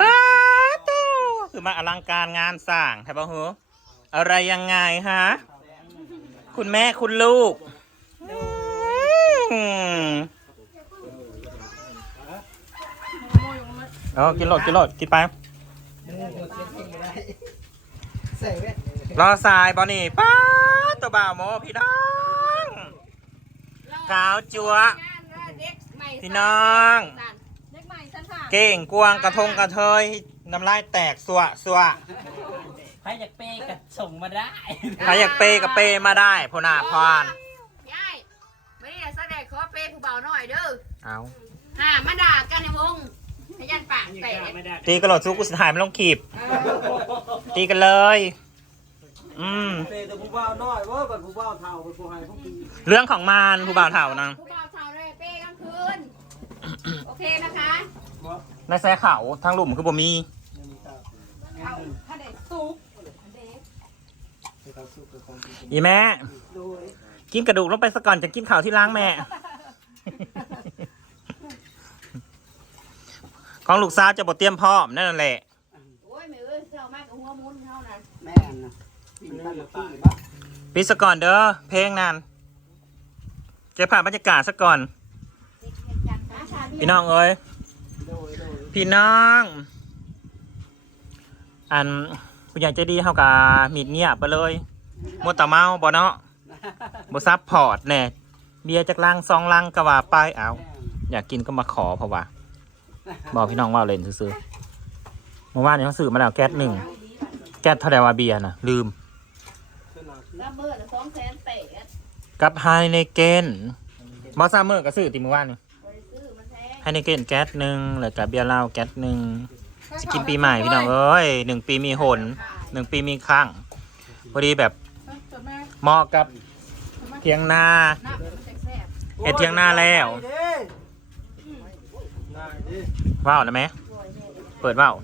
ป้าตู้คือมาอลังการงานสร้างใช่ปะเหรออะไรยังไงฮะ คุณแม่คุณลูกอืมเอากินโหลดกินโหลดกินไปใส่เว้ยรอสายบอนี่ป้าดตัวบ่าวโมพี่น้องกาวจัวพี่น้อง เก่งกวางกระทงกระเทยน้ำลายแตกสัวสัวใครอยากเปย์ก็ส่งมาได้ใครอยากเปย์ก็เปย์มาได้พนาพรยายไม่ได้แสดงขอเปย์ผู้เบาหน่อยเด้อเอาห่ามาด่ากันในวงพยันปากแตกตีกระโดดซุกกุสถายไม่ต้องขีบตีกันเลยอืมเตะแต่ผู้บ่าวน้อยว่าบัดผู้บ่าวเฒ่าเป็นผู้ให้พวกปีเรื่องของมารผู้บ่าวเถ่านะผู้เบาชาวเลยเปย์กลางคืน โอเคนะคะ ในแซ่เขาทางหลุมคือบ่มีอีแม่ กินกระดูกลงไปสะก่อนจะกินข่าวที่ล้างแม่ ของลูกสาวจะบ่เตรียมพร้อมนั่นแหละปิดซะก่อนเด้อเพลงนั้นเก็บภาพบรรยากาศซะก่อนพี่น้องเอ้ย พี่น้อง อันผู้ใหญ่ใจดีเฮากับมีดเงียบไปเลยมัวแต่เมาบ่เนาะบ่ซับพอร์ตแน่เบียร์จากลังซองลังก็ว่าไปเอา อยากกินก็มาขอเพราะว่าบอกพี่น้องว่าเล่นซื้อๆเมื่อวานนี้เขาซื้อมาแล้วแก๊สหนึ่งแก๊สเท่าไหร่ว่าเบียร์นะลืมรับเบอร์ละสองแสนเตะกับไฮเนเกนบอสซามเมอร์ก็ซื้อติมือว่านนี่บริซื้อ มันแพงไฮเนเกนแก๊สหนึ่งแล้วกับเบียร์เหล้าแก๊สหนึ่งสกินปีใหม่พี่น้องเอ้ยหนึ่งปีมีหนหนึ่งปีมีครั้งพอดีแบบเหมาะกับเทียงนาน้ำมันแซ่บเอ็ดเทียงนาแล้วง่ายดิว้าวนะแม่เปิดว้าว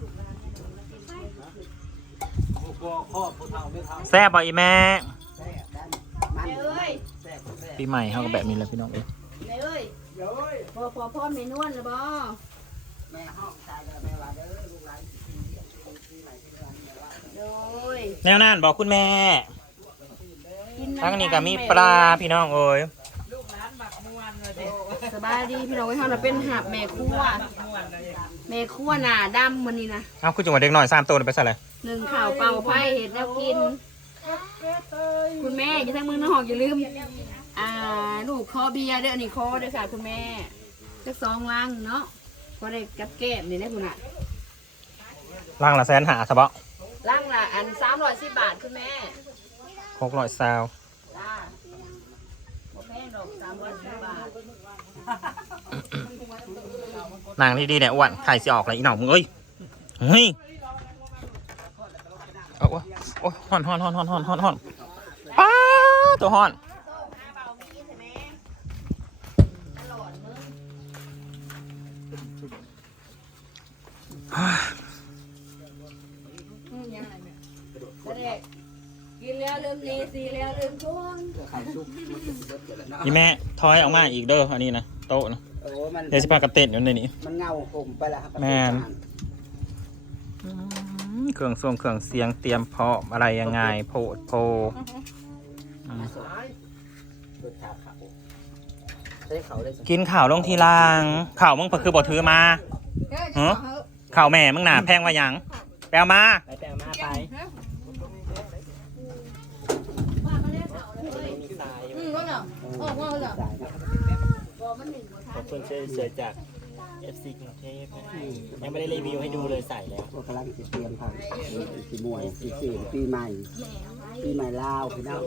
ผู้บ่ครอบผู้เฒ่าไม่เฒ่าแซ่บบ่อีแม่แซ่บได้ๆมันแม่เอ้ยแซ่บแซ่บปีใหม่เขาก็แบบนี้เลยพี่น้องเอ้ยแม่ เอ้ยเดี๋ยวเอ้ยพอพอพ่อไม่นวลหรือบ่แม่ห้องตายแล้วแม่ว่าเด้อลูกหลานปีปีใหม่ที่เดือนแม่ว่าโดยแนวนั่นบอกคุณแม่กินำทั้งนี้ก็มีปลาพี่น้องเอ้ยสบายดีพี่น้องไว้เฮาน่ะเป็นหับแม่ครัวแม่ครัวหน้าดำมื้อนี้นะเอาคุณจังหวัดเด็กหน่อยสามตัวนี่ไปใส่เลยหนึ่งข่าวเป่าไผ่เห็ดแนวกิน คุณแม่อย่าทั้งมือน้องหอกอย่าลืม อ่าลูกคอเบียร์เด้ออันนี้คอเด้อค่ะคุณแม่จักสองลังเนาะพอได้กับแก้มนี่นะคุณอะล่างละแสนหาสะเบาะลังละอันสามร้อยสิบบาทคุณแม่หกร้อยซาวจ้าบ่แพงดอกสามร้อยสิบบาทนางที่ดีเนี่ยอ้วนไข่สิออกเลยอีหน่องมึงเอ้ยเฮ้ยเอาวะโอ้ยฮ้อนฮ้อนฮ้อนฮ้อนฮ้อนฮ้อนฮ้อนป้าตัวฮ้อน กินแล้วลืมนีสีแล้วลืมชวนไข่ซุปมันจะเบิดเกิดแล้วเนาะยี่แม่ทอยออกมาอีกเด้ออันนี้นะโต๊ะนะโอ้มันเดี๋ยวสิพากระเต้นอยู่ในนี้ มันเงาห่มไปแล้วครับแม่นอืมเครื่องทรงเครื่องเสียงเตรียมพร้อมอะไรยังไงโพดโพเบิดขาเขาใช้เขาได้สิกินข่าวลงทีลางข่าวมึงเพิ่นคือบ่ถือมาฮะข่าวแม่มึงหนาแพงว่าหยังแปลมาไปแต่มาไปมีสาย อืมว่าเหรอ โอ้โหสายนะ บ่มันหนึ่งบ่ทัน ขอบคุณเฉยๆจาก FC กรุงเทพนะยังไม่ได้รีวิวให้ดูเลยใส่แล้วพวกกำลังเตรียมทางสิมวยสิเสียงปีใหม่ ปีใหม่ลาวพี่น้อง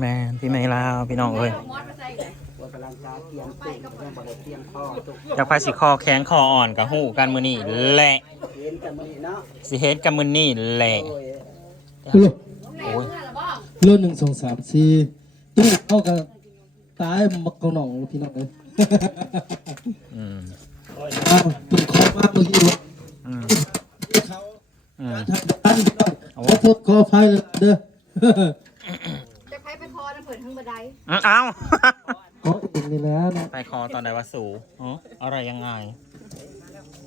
แม่พี่ไม่ลาวพี่น้องเอ้ยมอดมาใส่เลยพวกกำลังเตรียมตุ่มเรื่องบ่ได้เตรียมข้อตุ่มอยากไปสิคอแข็งคออ่อนกับหูกันมือนี่แหละเห็นกันมือนี้เนาะสิเฮ็ดกันมือนี่แหละโอ้ยโอ้ยแม่เมื่อละบ้องรุ่นหนึ่งสองสามสี่ตู้เข้ากับ ตายมักกระหน่องพี่น้องเลยอืมอ้าวเป็นคอมากเมื่อกี้ว่าอืมเขาอืมทำด้านพี่น้องขอโทษขออภัยเลยเด้อจะใครไปคอนะเปิดทั้งบันไดอืมเอ้าขอเองนี่แหล้วนะไปคอตอนไหนวะสูอ๋ออะไรยังไง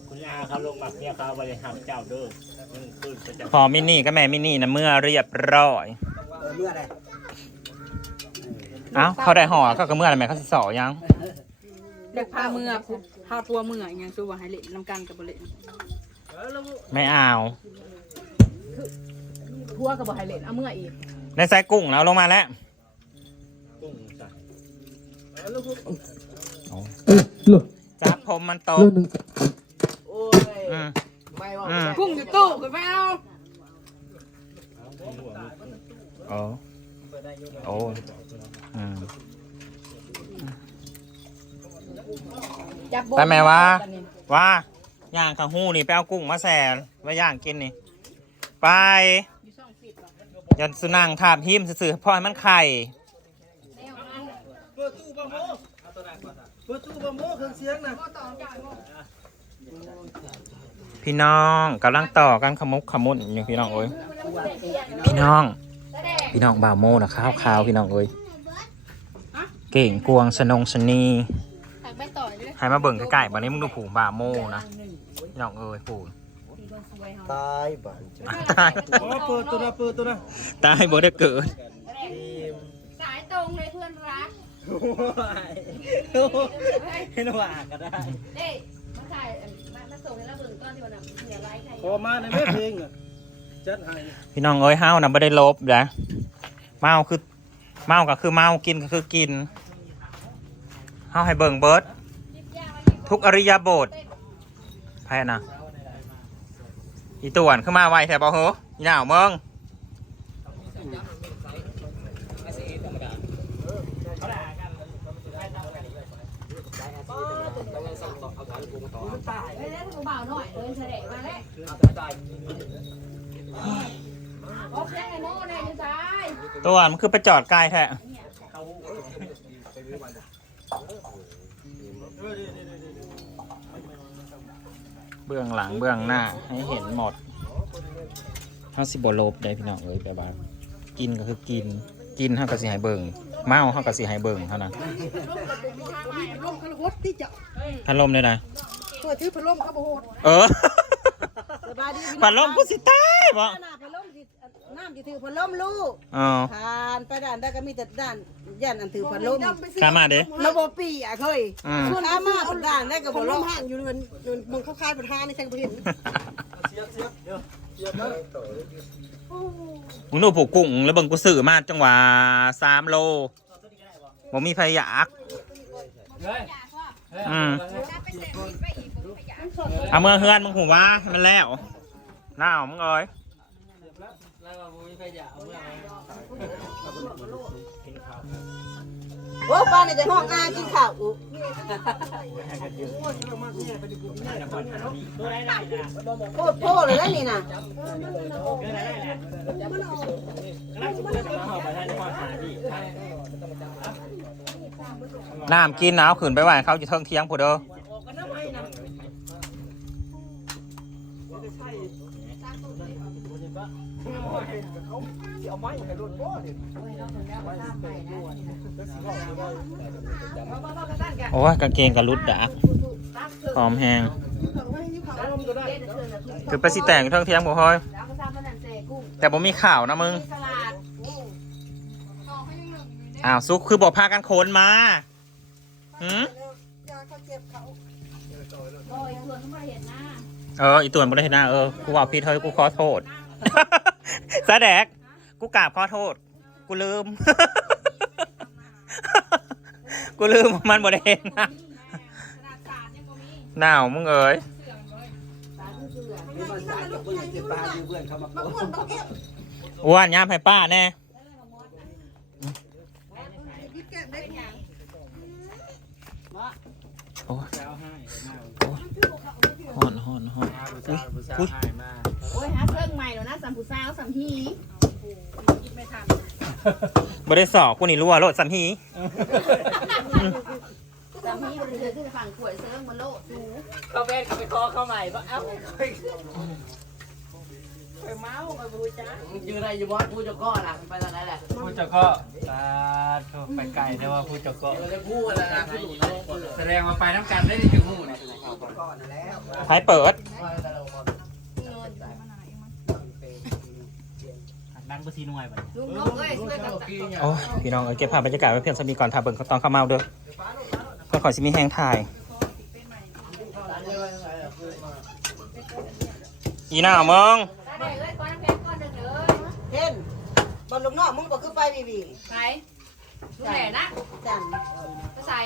คุณอาเขาลงมาเนี่ยเขาบริหารเจ้าเด้อมึงขึ้นไปจะพอมินี่ก็แม่มินี่นะเมื่อเรียบร้อยเออเมื่อไร เอ้าเขาได้ห่อก็ก็เมื่ออะไรแม่เขาสิสอยังเด็กพาเมื่อพาปัวเมื่ออย่างสู้ว่าให้เล่นน้ำกันกับบ่เล่นไม่เอาพัวกับบ่ให้เล่นเอาเมื่ออีกในไซกุ้งแล้วลงมาแล้วกุ้งจ้ะเออโลจับผมมันโตโลหนึ่งโอ้ยอืมไม่ว่าอืมกุ้งอยู่ตู้ขึ้นไปเอาโอ้ โอ้อืม จับโบไปไหมวะ ว่าย่างข้าวหู้นี่ไปเอากุ้งมาแส่ไว้ย่างกินนี่ ไปยันสุนังถาบหิมสื่อๆพ่อให้มันไข่ เปิดตู้บะโมเปิดตู้บะโมเครื่องเสียงนะพี่น้องกำลังต่อกันขมุกขมุนอยู่พี่น้องเอ้ยพี่น้อง พี่น้องบ่าวโมนะข้าวขาวพี่น้องเอ้ยเก่งกวงสนงสนีตักไปต่อยด้วยให้มาเบิ่งใกล้ๆวันนี้มึงดูผูบ่าวโมนะพี่น้องเอ้ยผูตายบ้านตายโอ้เปิดตัวนะเปิดตัวนะตายบ่ได้เกิดสายตรงเลยเพื่อนรักให้นว่าก็ได้เด้มาถ่ายมามาส่งให้เราเบิ่งตอนที่วันนั้นเหนือไลฟ์ใครพอมาในแม่เพลงอะ จัดให้พี่น้องเอ้ยเฮานะไม่ได้ลบนะเมาคือเมาก็คือเมากินก็คือกินเฮาให้เบิ่งเบิร์ดทุกอริยาบทแพ้นะอีต่วนขึ้นมาไวแถบบ่เหรออีหนาวเมืองไม่ได้ถูกเบาหน่อยเลยเสด็จมาแล้ว ต่วนมันคือไปจอดไกลแท้เบื้องหลังเบื้องหน้าให้เห็นหมดเฮาสิบ่ลบได้พี่น้องเอ้ยแบบว่ากินก็คือกินกินเฮาก็สิให้เบิ่งเมาเฮาก็สิให้เบิ่งเท่านั้นลมกระหดที่จะพัดลมเลยนะเปิดถือพัดลมกระโหดเออส บายดีพัดลมกูสิตายบ่หน้าพัดลมสิน้ำจะถือพัดลมลูกอ๋อทานไปด่านได้ก็มีแต่ด่านย่านอันถือพัดลมข้ามาเด้ระบบปีอะเคยอืมส่วนข้ามาด่านได้กับพัดลมห่างอยู่เงินมึงเข้าคายปัญหาในใช่ไหมเห็นเสียบเสียบเดี๋ยวเสียบนะมึงดูผูกกุ้งแล้วเบิ่งกูซื้อมาจังหวะสามโลบ่มีไผอยากเฮ้ยอืมเอาเมื่อเฮือนมึงหูว่าให้มันแล้ว หน้าวมึงเอ้ยแล้วก็มีใครอยากเอาเมื่อไหร่โอ้ป้าเนี่ยจะห้องอากินข้าวอุโคตรโพเลยนะนี่นะน้ำกินน้าวขืนไปไหวเขาจะเทิงเที่ยงผู้เด้อ โอ้ยกางเกงกับรุดดักพร้อมแหงคือไปสิแต่งเทิงเที่ยงบ่เฮ้ยแล้วก็ทำมันนั่นเซ่กุ้งแต่บ่มีข่าวนะมึงอ้าวซุกคือบอกพากันโคนมาหืมโอ้ยเอนมาเอออีตัวนบ่ได้เห็นหน้าเออกูว่าพี่เธอกูขอโทษ แสดก กูกราบขอโทษ กูลืม กูลืมว่ามันบ่ได้เห็นหน้าหนาวมึงเอ้ยนี่มันสายกับเพื่อนเจ็บปลาอยู่เพื่อนเขามาโกนอ้วนยามให้ป้าแน่ โอ้ยโอ้ยฮ้อนฮ้อนฮ้อนอุ้ยอุ้ยโอ้ยหาเครื่องใหม่แล้วนะสัมผูซาวสัมฮีไม่ทันบ่ได้สอกกูนี่รั่วโลดสัมฮีสัมฮีบริเดินขึ้นฝั่งขวดเซิร์ฟมาโลดดูเขาเป็นเขาไปคอเข้าใหม่ปะเอ้า อยู่ไรอยู่บอสพูดจะก้อนอะไปตอนไหนแหละผู้เจ้าก็ตาไปไกลแต่ว่าผู้เจ้าก็เราจะพูดอะไรนะพูดแสดงว่าไปน้ำกันได้ถึงหูเนี่ยก็ก่อนนั่นแล้วใครเปิดดังบ่ซีหน่วยบัดนี้ลุงนกเอ้ยช่วยกันตัดโอ้ยพี่น้องเอ้ยเก็บภาพบรรยากาศไว้เพียงสมีก่อนทาเบิ่งตอนเข้าเมาเด้อก็ขอสิมีแห้งถ่ายอีหน้ามึง ได้เอ้ยก้อนน้ำแข็งก้อนหนึ่งเด้อเห็นบอลลูกน้องมึงก็คือไฟบีบีไปลูกแหล่นะจังจะใส่